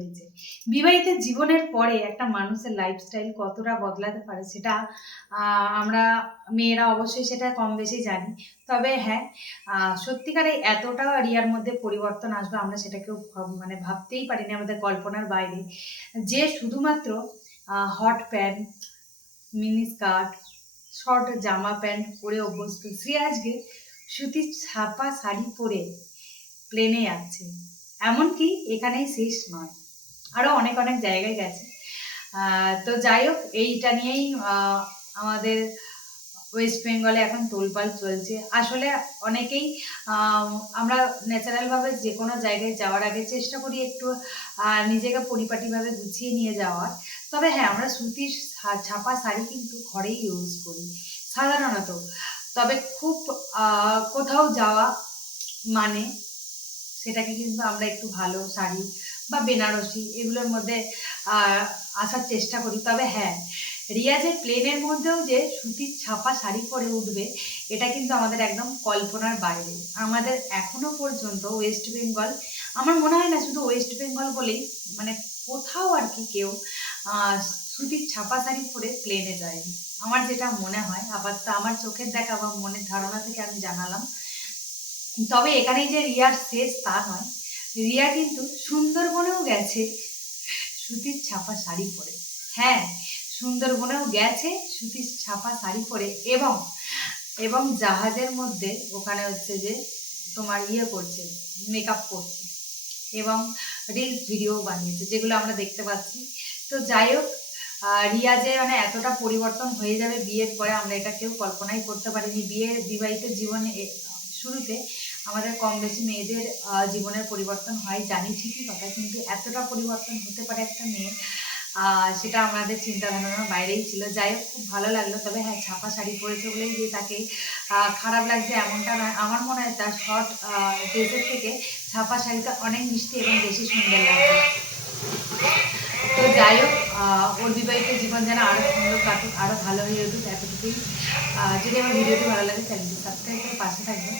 হয়েছে। বিবাহিত জীবনের পরে একটা মানুষের লাইফস্টাইল কতটা বদলাতে পারে সেটা আমরা মেয়েরা অবশ্যই সেটা কম বেশি জানি। তবে হ্যাঁ, সত্যিকারে এতটা রিয়ার মধ্যে পরিবর্তন আসবে আমরা সেটাকেও মানে ভাবতেই পারিনি, আমাদের কল্পনার বাইরে। যে শুধুমাত্র hot pant, mini skirt, short জামা প্যান্ট পরে অভ্যস্ত, সে আজকে সুতির ছাপা শাড়ি পরে প্লেনে যাচ্ছে। এমনকি এখানেই শেষ নয়, আরও অনেক অনেক জায়গায় গেছে। তো যাই হোক, এইটা নিয়েই আমাদের ওয়েস্ট বেঙ্গলে এখন তোলপাল চলছে। আসলে অনেকেই আমরা ন্যাচারালভাবে যে কোনো জায়গায় যাওয়ার আগে চেষ্টা করি একটু নিজেকে পরিপাটিভাবে গুছিয়ে নিয়ে যাওয়ার। তবে হ্যাঁ, আমরা সুতির ছাপা শাড়ি কিন্তু ঘরেই ইউজ করি সাধারণত। তবে খুব কোথাও যাওয়া মানে সেটাকে কিন্তু আমরা একটু ভালো শাড়ি বা বেনারসি এগুলোর মধ্যে আসার চেষ্টা করি। তবে হ্যাঁ, রিয়া যে প্লেনের মধ্যেও যে সুতির ছাপা শাড়ি পরে উঠবে, এটা কিন্তু আমাদের একদম কল্পনার বাইরে। আমাদের এখনো পর্যন্ত ওয়েস্ট বেঙ্গল, আমার মনে হয় না শুধু ওয়েস্ট বেঙ্গল বলেই, মানে কোথাও আর কি কেউ সুতির ছাপা শাড়ি পরে প্লেনে যায়নি, আমার যেটা মনে হয়। আপাতত আমার চোখের দেখা বা মনের ধারণা থেকে আমি জানালাম। তবে এখানেই যে রিয়ার শেষ তা নয়, রিয়া কিন্তু সুন্দরবনেও গেছে সুতির ছাপা শাড়ি পরে। হ্যাঁ, সুন্দরবনেও গেছে সুতির ছাপা শাড়ি পরে, এবং এবং জাহাজের মধ্যে ওখানে হচ্ছে যে তোমার করছে, মেকআপ করছে এবং রিলস ভিডিও বানিয়েছে, যেগুলো আমরা দেখতে পাচ্ছি। তো যাই হোক, রিয়া যে মানে এতটা পরিবর্তন হয়ে যাবে বিয়ের পরে, আমরা এটা কেউ কল্পনাই করতে পারিনি। বিবাহিত জীবনে শুরুতে আমাদের কম বেশি মেয়েদের জীবনের পরিবর্তন হয় জানি ঠিকই কথা, কিন্তু এতটা পরিবর্তন হতে পারে একটা মেয়ে, সেটা আমাদের চিন্তা ধারণার বাইরেই ছিল। যাই হোক, খুব ভালো লাগলো। তবে হ্যাঁ, ছাপা শাড়ি পরেছে বলেই যে তাকে খারাপ লাগছে এমনটা নয়। আমার মনে হয় তার শর্ট ড্রেসের থেকে ছাপা শাড়িটা অনেক মিষ্টি এবং বেশি সুন্দর লাগছে। তো যাই হোক, ওর বিবাহিত জীবন যেন আরও সুন্দর কাটুক, আরও ভালো হয়ে উঠুক, এতটুকুই। যদি আমার ভিডিওটি ভালো লাগে চ্যানেলটি সাবস্ক্রাইব করে পাশে থাকবেন।